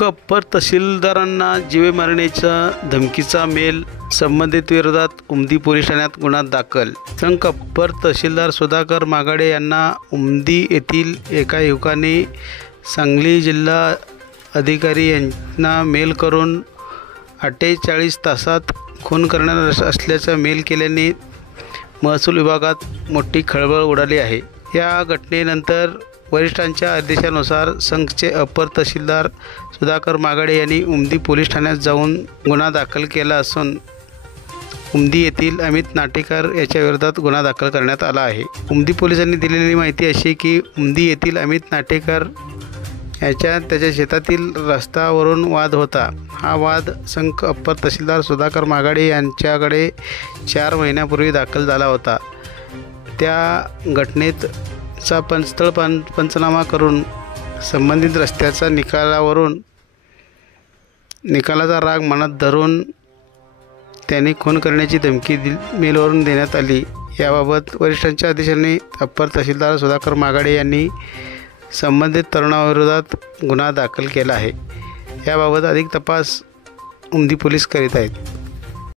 संख अप्पर तहसीलदारांना जीवे मारण्याचा धमकीचा मेल, संबंधित विरोधात उमदी पोलीस ठाण्यात गुन्हा दाखल। संख अप्पर तहसीलदार सुधाकर मागाडे यांना उमदी येथील एका युवकाने सांगली जिल्हा अधिकारी यांना मेल करून 48 तासात खून करणार असल्याचा मेल केल्याने महसूल विभागात मोठी खळबळ उडाली आहे। या घटनेनंतर वरिष्ठांच्या आदेशानुसार संघचे अप्पर तहसीलदार सुधाकर मागाडे यांनी उमदी पोलीस ठाण्यात जाऊन गुन्हा दाखल केला असून उमदी येथील अमित नाटेकर याच्या विरोधात गुन्हा दाखल करण्यात आला आहे। उमदी पोलिसांनी दिलेली माहिती अशी की उमदी येथील अमित नाटेकर त्याच्या शेतातील रस्त्यावरून वाद होता। हा वाद संघ अप्पर तहसीलदार सुधाकर मागाडे यांच्याकडे 4 महिन्यापूर्वी दाखल झाला होता। त्या घटनेचा पंचनामा करून संबंधित रस्त्याचा निकालाचा राग मनात धरून त्यांनी खून करण्याची धमकी मेलवरून देण्यात आली। याबाबत वरिष्ठांच्या आदेशाने अप्पर तहसीलदार सुधाकर मागाडे यांनी संबंधित तरुणाविरोधात गुन्हा दाखल केला आहे। याबाबत अधिक तपास उमदी पोलीस करीत आहेत।